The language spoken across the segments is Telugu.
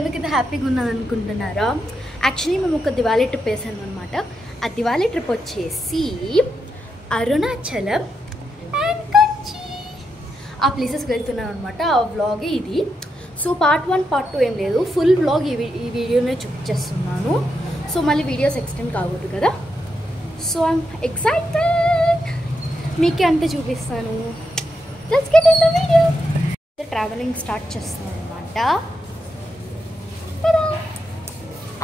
ఎందుకు ఇంత హ్యాపీగా ఉన్నాను అనుకుంటున్నారా? యాక్చువల్లీ మేము ఒక దివాళీ ట్రిప్ వేసాము అనమాట. ఆ దివాళీ ట్రిప్ వచ్చేసి అరుణాచలం అండ్ కంచి ఆ ప్లేసెస్కి వెళ్తున్నాను అనమాట. ఆ వ్లాగే ఇది. సో పార్ట్ 1 పార్ట్ 2 ఏం లేదు, ఫుల్ వ్లాగ్ ఈ వీడియోనే చూపించేస్తున్నాను. సో మళ్ళీ వీడియోస్ ఎక్స్టెండ్ కావద్దు కదా. సో ఐమ్ ఎక్సైటెడ్, మీకే అంతే చూపిస్తాను. Let's get in the video. Travelling start చేస్తున్నాను అనమాట.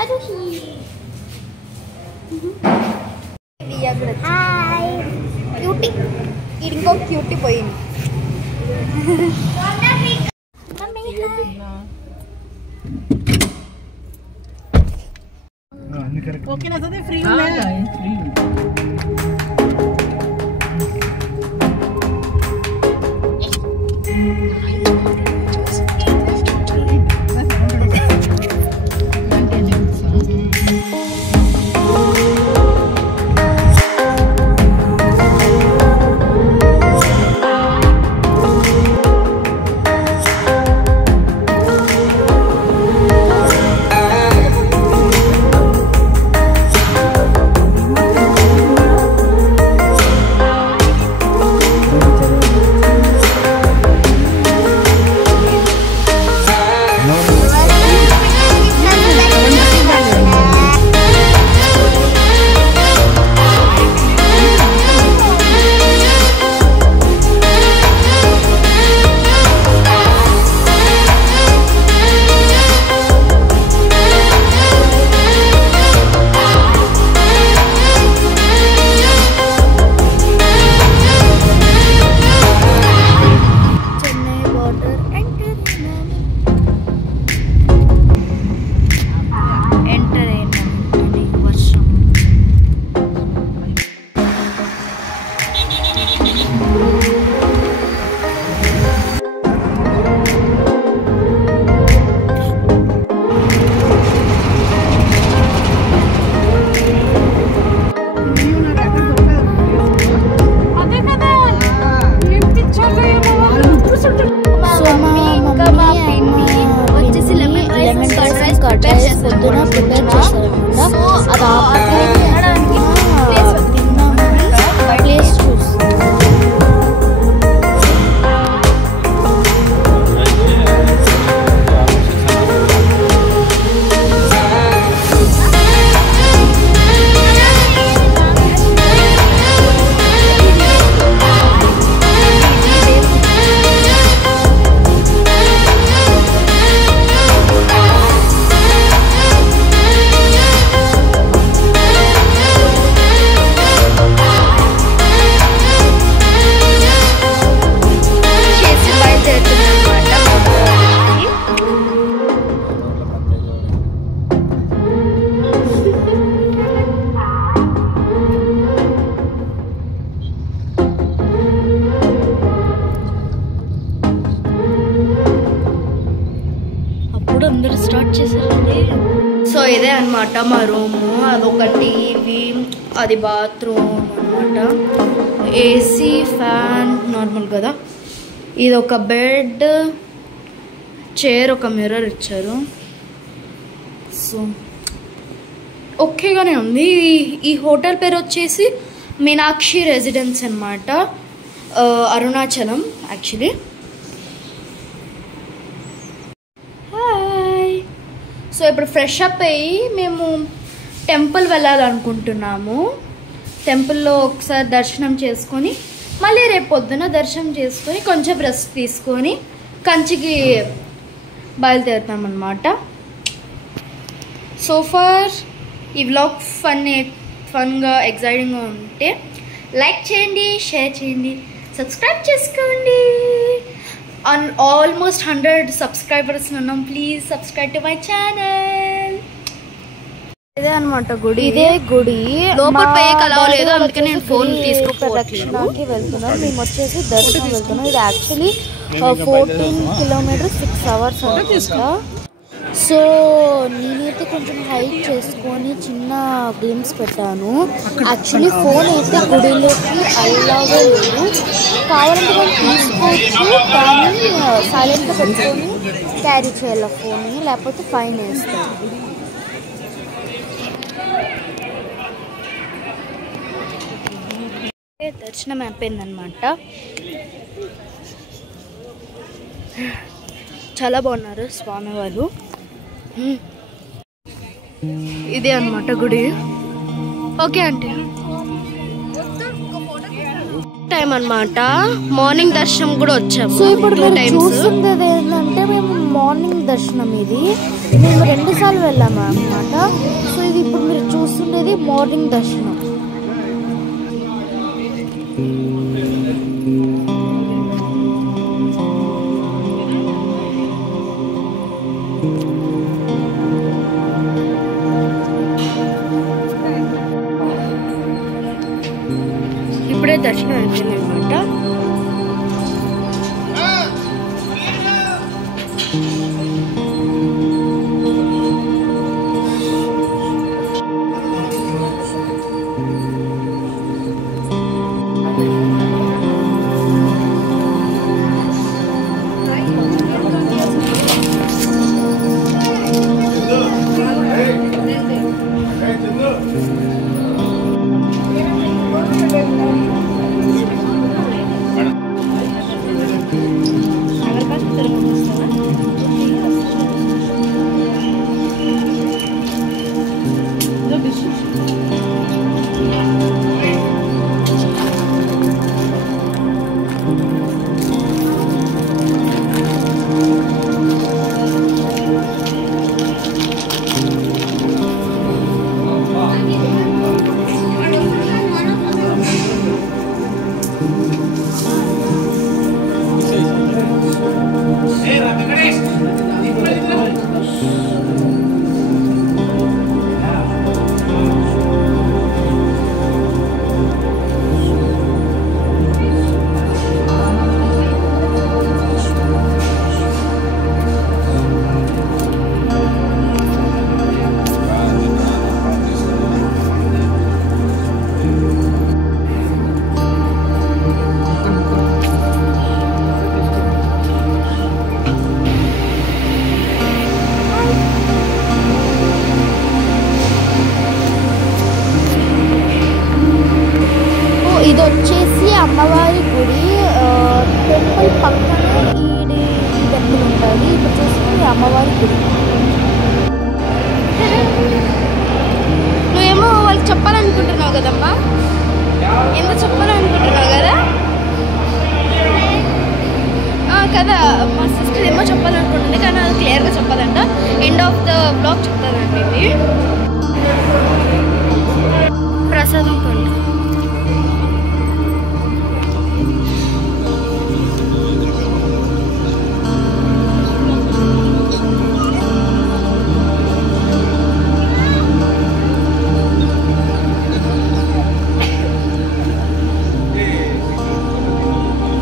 అది క్యూటీ, ఇంకో క్యూటీ పోయింది. ఓకేనా? ఫ్రీ అందరూ స్టార్ట్ చేశారండి. సో ఇదే అనమాట మా రూము. అదొక టీవీ, అది బాత్రూమ్ అనమాట. ఏసీ, ఫ్యాన్ నార్మల్ కదా. ఇది ఒక బెడ్, చైర్, ఒక మిర్రర్ ఇచ్చారు. సో ఓకేగానే ఉంది. ఈ హోటల్ పేరు వచ్చేసి మీనాక్షి రెసిడెన్స్ అనమాట, అరుణాచలం యాక్చువల్లీ. సో ఇప్పుడు ఫ్రెష్ అప్ అయ్యి మేము టెంపుల్ వెళ్ళాలనుకుంటున్నాము. టెంపుల్లో ఒకసారి దర్శనం చేసుకొని మళ్ళీ రేపు పొద్దున దర్శనం చేసుకొని కొంచెం రెస్ట్ తీసుకొని కంచికి బయలుదేరుతామన్నమాట. సో ఫార్ ఈ వ్లాగ్ ఫన్గా ఎగ్జైటింగ్గా ఉంటే లైక్ చేయండి, షేర్ చేయండి, సబ్స్క్రైబ్ చేసుకోండి. ఆల్మోస్ట్ 100 సబ్స్క్రైబర్స్ ఉన్నాం. Please subscribe to my channel. ఇదే అనమాట గుడి. ఇదే గుడి లోపల పోయేకి అలా లేదు, అందుకే నేను ఫోన్ తీసుకోపోవట్లేదు. వెళ్తున్నాం మేము వచ్చేసి దర్శనం వెళ్తున్నాం. ఇది యాక్చువల్లీ 14 కిలోమీటర్స్ 6 అవర్స్ అనుకుంటా. సో నేనైతే కొంచెం హైట్ చేసుకొని చిన్న గేమ్స్ పెట్టాను. యాక్చువల్లీ ఫోన్ అయితే గుడిలోకి అల్లాగే లేదు, కావాలంటే మనం తీసుకోవచ్చు, కానీ సైలెంట్గా పెట్టుకొని క్యారీ చేయాలి ఫోన్ని, లేకపోతే ఫైన్ వేస్తారు. దర్శనం అయిపోయిందనమాట. చాలా బాగున్నారు స్వామి వాళ్ళు. ఇదే అనమాట గుడి. ఓకే అంటే టైం అనమాట. మార్నింగ్ దర్శనం కూడా వచ్చాము. సో ఇప్పుడు చూస్తుండేది ఏంటంటే మేము మార్నింగ్ దర్శనం, ఇది మేము 2 సార్లు వెళ్ళాము అనమాట. సో ఇది ఇప్పుడు మీరు చూస్తుండేది మార్నింగ్ దర్శనం. ఇప్పుడే దర్శనం అయిపోయింది అనమాట. ఇది వచ్చేసి అమ్మవారి గుడి. టెంపుల్ పక్కనే ఈ టెంపుల్ ఉంటుంది. ఇప్పుడు చూసుకుని అమ్మవారి గుడి. నువ్వేమో వాళ్ళకి చెప్పాలనుకుంటున్నావు కదమ్మా, ఎంత చెప్పాలనుకుంటున్నావు కదా కదా. మా సిస్టర్ ఏమో చెప్పాలనుకుంటుంది కానీ అది క్లియర్గా చెప్పాలంట. ఎండ్ ఆఫ్ ద బ్లాగ్ చెప్తానండి. ఇది ప్రసాదం కొండ.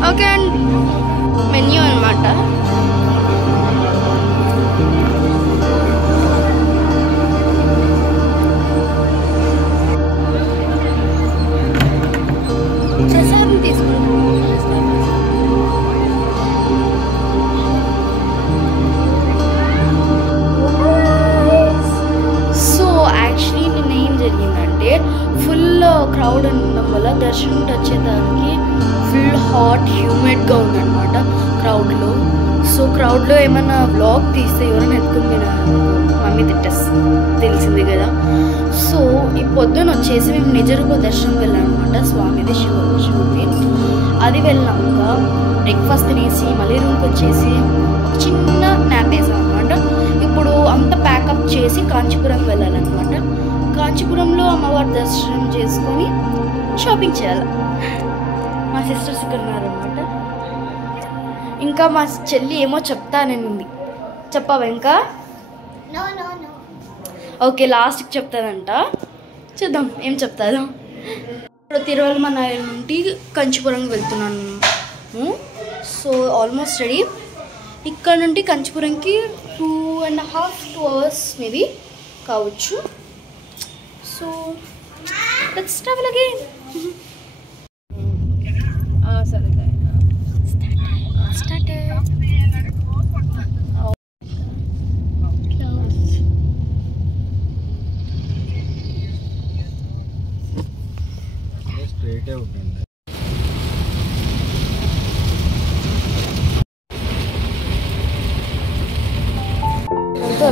ఓకే అండ్ మెన్యూ అనమాట. ప్రసాదం తీసుకుంటాం. సో యాక్చువల్లీ నిన్న ఏం జరిగిందంటే ఫుల్ క్రౌడ్ ఉండడం వల్ల దర్శనం వచ్చేదానికి ఫుల్ హాట్ హ్యూమిడ్గా ఉందన్నమాట క్రౌడ్లో. సో క్రౌడ్లో ఏమన్నా వ్లాగ్ తీస్తే ఎవరైనా ఎత్తుకుని మమ్మీ తెలిసింది కదా. సో ఈ పొద్దున వచ్చేసి మేము నిజరుగా దర్శనం వెళ్ళామన్నమాట. స్వామిది శివుది. అది వెళ్ళాక బ్రేక్ఫాస్ట్ తినేసి మళ్ళీ రూమ్కి వచ్చేసి ఒక చిన్న నాప్ వేసాం అనమాట. ఇప్పుడు అంతా ప్యాకప్ చేసి కాంచీపురం వెళ్ళాలన్నమాట. కాంచీపురంలో అమ్మవారి దర్శనం చేసుకొని షాపింగ్ చేయాలి. మా సిస్టర్స్ ఇక్కడ ఉన్నారనమాట. ఇంకా మా చెల్లి ఏమో చెప్తానని చెప్పావా ఇంకా? ఓకే లాస్ట్కి చెప్తాదంట. చూద్దాం ఏం చెప్తాదో. ఇప్పుడు తిరువల్మల నుండి కంచిపురం వెళ్తున్నాను. So almost ready. ఇక్కడ నుండి కంచిపురంకి 2.5 hours మేబీ కావచ్చు. So let's travel again.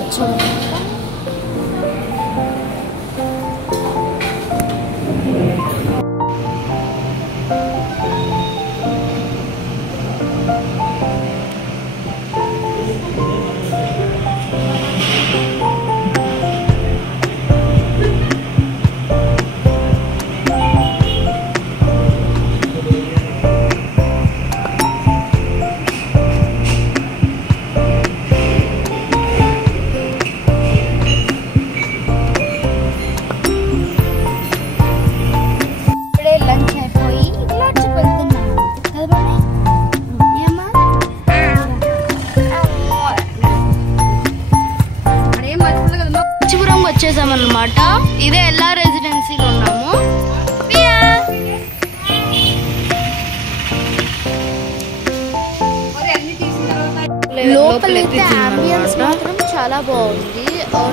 వచ్చాము. వచ్చేసామన్నమాట. ఇదే ఎలా రెసిడెన్సీలో ఉన్నాము. లోపలైతే అంబియన్స్ మాత్రం చాలా బాగుంది,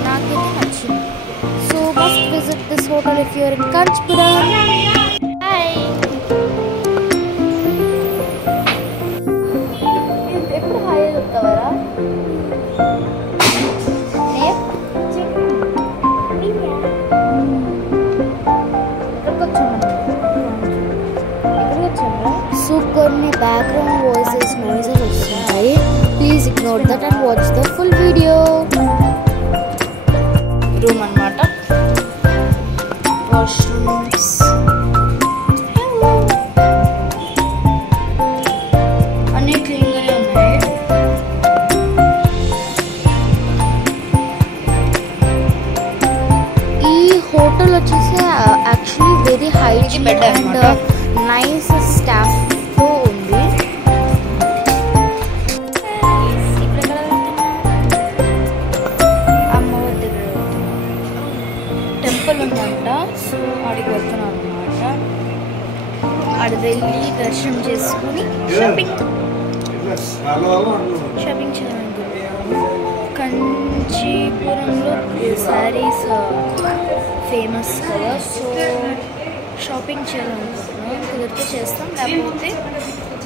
నాకైతే నచ్చింది. So must visit this hotel if you're in Kanchipuram. ఎప్పుడు హాయ్ చెప్తావరా? సో కొన్ని బ్యాక్గ్రౌండ్ వాయిసెస్ నాయిసెస్ వస్తున్నాయి. Please ignore that and watch the full video. Room అన్నమాట. వాష్రూమ్స్ అన్నీ క్లీన్గానే ఉన్నాయి. ఈ హోటల్ వచ్చేసి actually very hygienic and nice staff తో ఉంది. అమ్మవారి దగ్గర టెంపుల్ ఉందంట. సో ఆడికి వెళ్తున్నాం అనమాట. ఆడ వెళ్ళి దర్శనం చేసుకుని షాపింగ్ చేయాలనుకుంటున్నాము. కంచీపురంలో శారీస్ ఫేమస్ కదా. సో షాపింగ్ చేయాలనుకుంటున్నాం. కుదిరితే చేస్తాం, లేకపోతే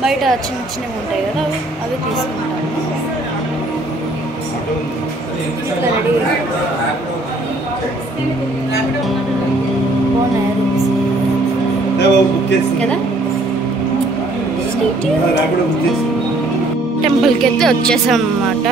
బయట చిన్న చిన్నవి ఉంటాయి కదా అవి తీసుకుంటాము. ఇట్లా రెడీ బాగున్నాయి రూమ్స్ కదా. టెంపుల్కి అయితే వచ్చేసాం అన్నమాట.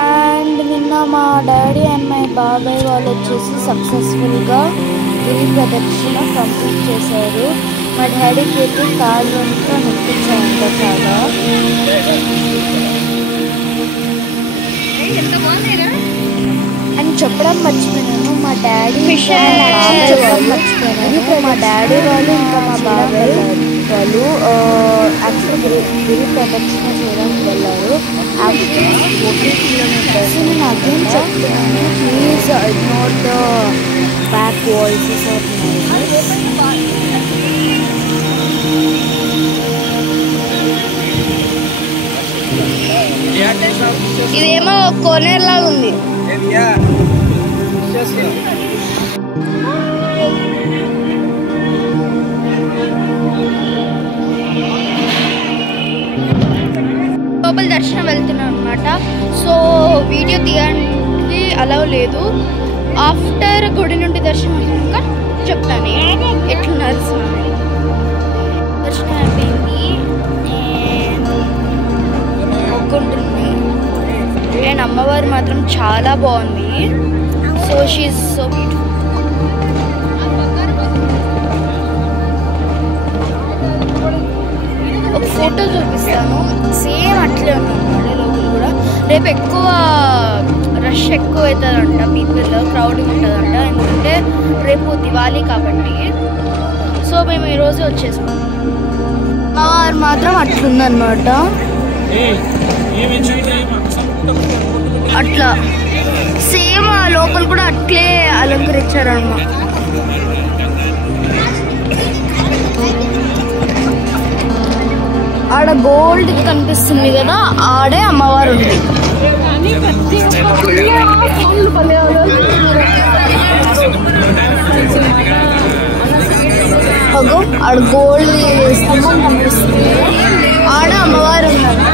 అండ్ నిన్న మా డాడీ అండ్ మై బాబాయ్ వాళ్ళు వచ్చేసి సక్సెస్ఫుల్గా గిరి ప్రదక్షిణ కంప్లీట్ చేశారు. మా డాడీకి అయితే కాళ్ళు అంతా నొప్పించాయంట చాలా. అని చెప్పడం మర్చిపోయాను. మా డాడీ మా డాడీ వాళ్ళు ఇంకా మా బాబాయ్ వాళ్ళు యాక్చువల్లీ గిరి ప్రదక్షిణ చేయడానికి వెళ్ళారు. Actually 40 kilometers. నేను అగైన్ చెప్తున్నాను, please ignore the back voices of noises. ఇదేమో కోనేరు లాగా ఉంది. లోపల దర్శనం వెళ్తున్నాం అనమాట. సో వీడియో తీయడానికి అలౌ లేదు. ఆఫ్టర్ గుడి నుండి దర్శనం అయ్యాక చెప్తాను ఎట్లున్నారు స్వామి. దర్శనం అయిపోయింది, మొక్కుంటుంది. అండ్ అమ్మవారు మాత్రం చాలా బాగుంది. So she's so beautiful. ఒక ఫోటో చూపిస్తాను, సేమ్ అట్లే ఉందన్నమాట లోపల కూడా. రేపు ఎక్కువ రష్ ఎక్కువ అవుతుందంట, పీపుల్ క్రౌడింగ్ ఉంటుందంట, ఎందుకంటే రేపు దివాళీ కాబట్టి. సో మేము ఈరోజు వచ్చేసాం. అమ్మవారు మాత్రం అట్లుందన్నమాట. అట్లా సేమ్ లోపల కూడా అట్లే అలంకరించారన్నమాట. ఆడ గోల్డ్ కనిపిస్తుంది కదా, ఆడే అమ్మవారు ఉంది. ఆడ గోల్డ్ స్తంభం కనిపిస్తుంది, ఆడ అమ్మవారు ఉన్నారు.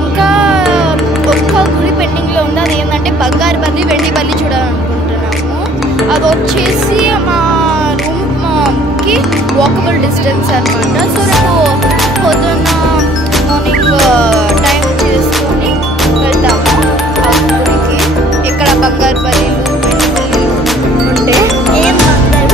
ఇంకా ఒక్క గుడి పెండింగ్ లో ఉంది, అది ఏంటంటే బంగారు బల్లి వెండి బల్లి చూడాలనుకుంటున్నాము. అది వచ్చేసి మా రూమ్కి వాకబుల్ డిస్టెన్స్ అనమాట. సో రేపు పొద్దున్న మార్నింగ్ టైం చేసుకొని వెళ్తాము ఆ గుడికి. ఇక్కడ బంగారు బల్లీలు వెండి బల్లీలు ఉంటే ఏం బంగారు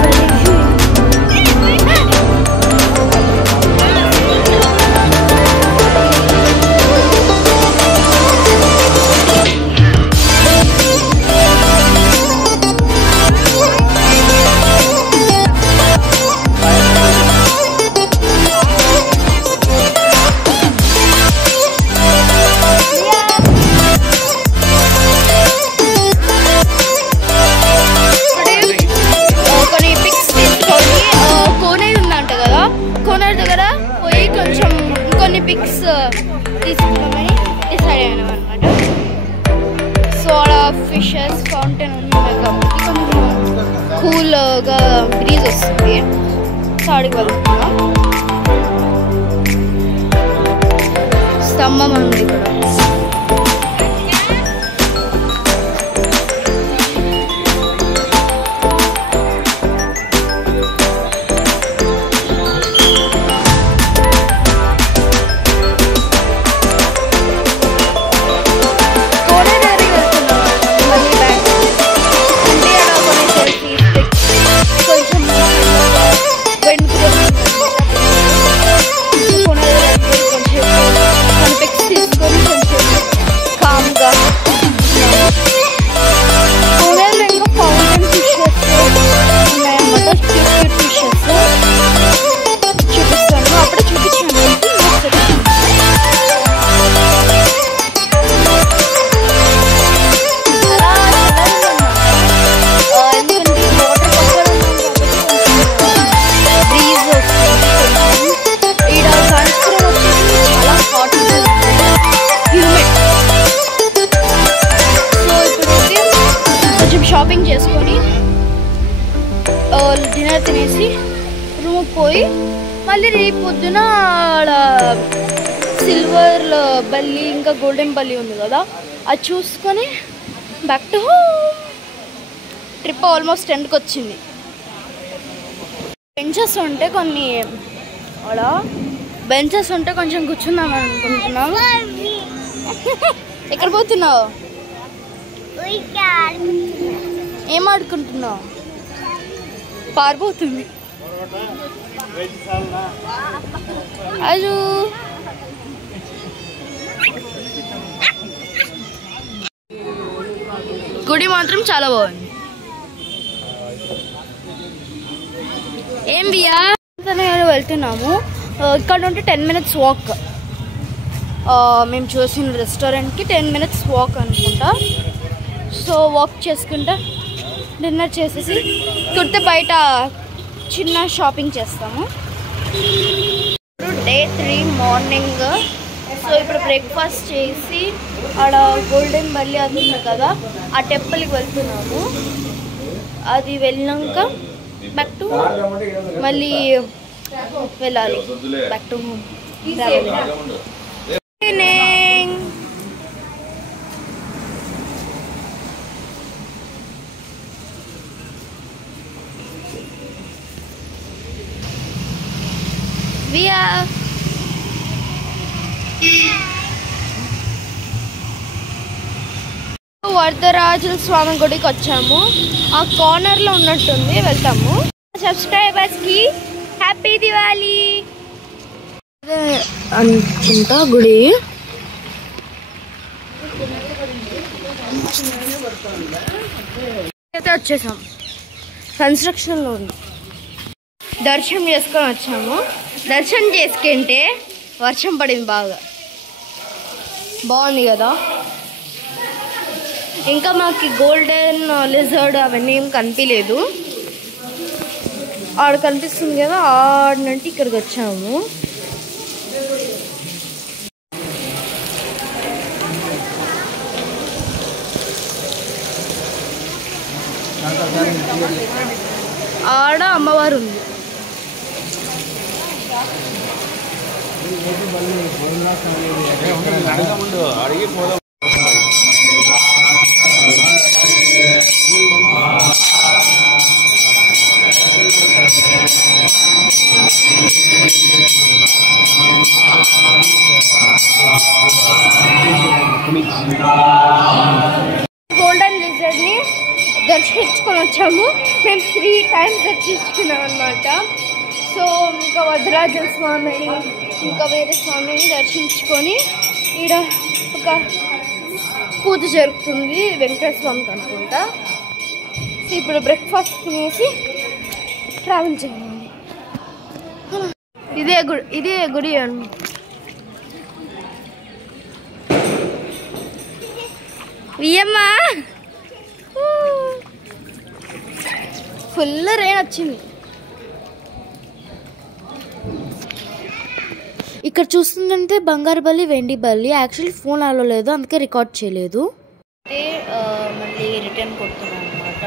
బల్లి పిక్స్ తీసుకుందామని డిసైడ్ అయినాం అనమాట. సో అక్కడ ఫిషెస్ ఫౌంటైన్ ఉంది కాబట్టి కొంచెం కూల్గా బ్రీజ్ వస్తుంది. సో అడిగి వెళ్తున్నాం. స్తంభం ఉంది ఇక్కడ. షాపింగ్ చేసుకొని డిన్నర్ తినేసి రూమ్కి పోయి మళ్ళీ రేపు పొద్దున సిల్వర్ బల్లి ఇంకా గోల్డెన్ బల్లి ఉంది కదా, అది చూసుకొని back to home. Trip almost ఎండ్కి వచ్చింది. బెంచెస్ ఉంటే కొన్ని అలా బెంచెస్ ఉంటే కొంచెం కూర్చుందాం అనుకుంటున్నాం. ఎక్కడ పోతున్నావు? ఏం ఆడుకుంటున్నావు? పారిపోతుంది. అయ్యో గుడి మాత్రం చాలా బాగుంది. ఏం వియా వెళ్తున్నాము. ఇక్కడ నుండి 10 minutes వాక్. మేము చూసిన రెస్టారెంట్కి 10 minutes వాక్ అనుకుంటా. సో వాక్ చేసుకుంటా డిన్నర్ చేసేసి కుర్తే బయట చిన్న షాపింగ్ చేస్తాము. Day 3 morning. సో ఇప్పుడు బ్రేక్ఫాస్ట్ చేసి ఆడ గోల్డెన్ బల్లి అది ఉంది కదా, ఆ టెంపుల్కి వెళ్తున్నాము. అది వెళ్ళాక బ్యాక్ టు మళ్ళీ వెళ్ళాలి బ్యాక్ టు హోమ్. వరదరాజుల స్వామి గుడికి వచ్చాము. ఆ కార్నర్లో ఉన్నట్టుంది, వెళ్తాము. సబ్స్క్రైబర్స్కి హ్యాపీ దివాళీ. అనుకుంటా గుడి అయితే వచ్చేసాం. కన్స్ట్రక్షన్లో ఉంది. దర్శనం చేసుకొని వచ్చాము. దర్శనం చేసుకుంటే వర్షం పడింది, బాగా బాగుంది కదా. ఇంకా మాకు గోల్డెన్ లిజర్డ్ అవన్నీ ఏం కనిపించలేదు. ఆడ కనిపిస్తుంది కదా, ఆడ నుండి ఇక్కడికి వచ్చాము. ఆడ అమ్మవారు ఉంది. గోల్డెన్ లిజర్డ్ ని దర్శించుకొని వచ్చాము. మేము 3 times దర్శించుకున్నాం అన్నమాట. సో ఇంకా వరదరాజుల స్వామిని, ఇంకా వేరే స్వామిని దర్శించుకొని ఈడ ఒక పూజ జరుగుతుంది, వెంకటేశ్వర స్వామికి అనుకుంటా. సో ఇప్పుడు బ్రేక్ఫాస్ట్ తినేసి ట్రావెల్ చేయాలి. ఇదే గుడి అన్నమాట. వియమ్మా ఫుల్ రెయిన్ వచ్చింది. ఇక్కడ చూస్తుందంటే బంగారు బల్లి, వెండి బల్లి. యాక్చువల్లీ ఫోన్ అలో లేదు, అందుకే రికార్డ్ చేయలేదు. అయితే మళ్ళీ రిటర్న్ కొడుతున్నాను అనమాట.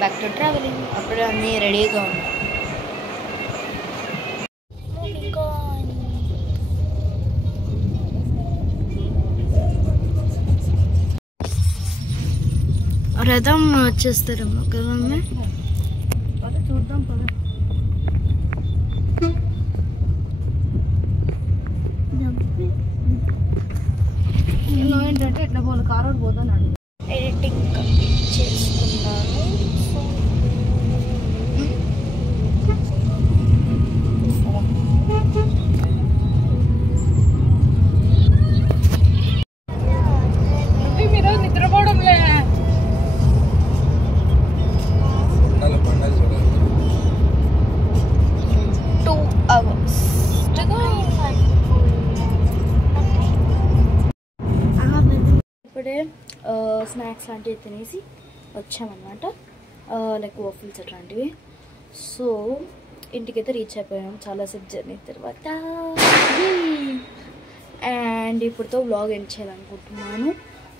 Back to travelling. అప్పుడే అన్నీ రెడీగా ఉన్నాయి. రథం వచ్చేస్తారేమో కదా. చూద్దాం పద. ఏంటంటే ఎట్లా పోవాలి, కారు పోతున్నాడు. ఎడిటింగ్ చేసుకున్నాను. మీరు నిద్రపోవడంలే. 2 hours to go. ఇప్పుడే స్నాక్స్ లాంటివి తినేసి వచ్చామన్నమాట. లైక్ వాఫిల్స్ అట్లాంటివి. సో ఇంటికైతే రీచ్ అయిపోయాం చాలాసేపు జర్నీ తర్వాత. అండ్ ఇప్పుడుతో వ్లాగ్ ఎండ్ చేయాలనుకుంటున్నాను.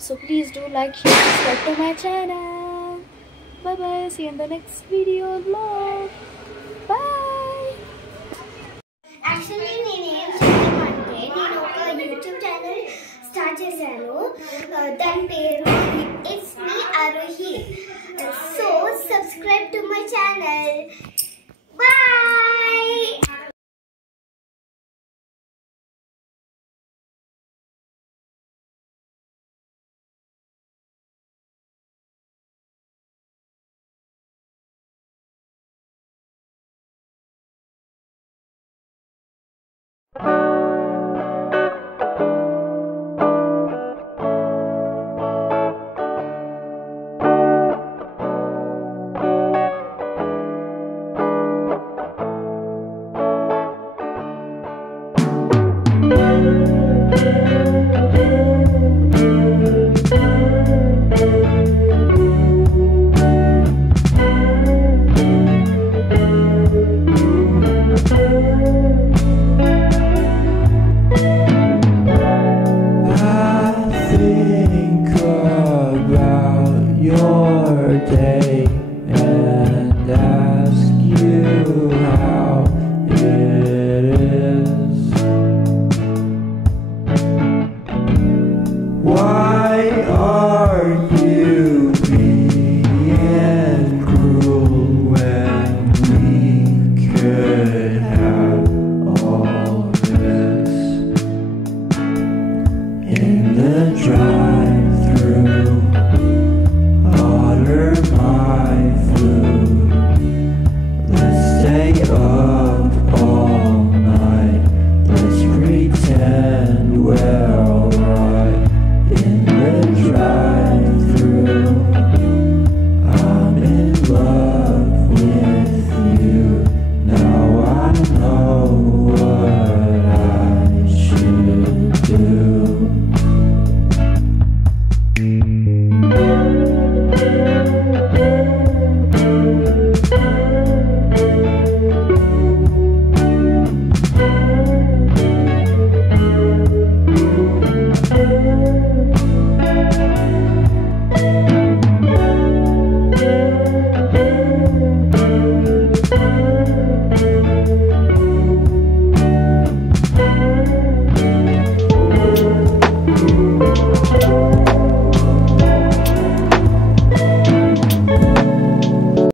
So please do like, share, subscribe to my channel. Bye bye, see you in the next video vlog. Bye. Actually నేనేం చేద్దామంటే నేను ఒక యూట్యూబ్ ఛానల్ స్టార్ట్ చేశాను. దాని పేరు it's me Aarohi. So subscribe to my channel.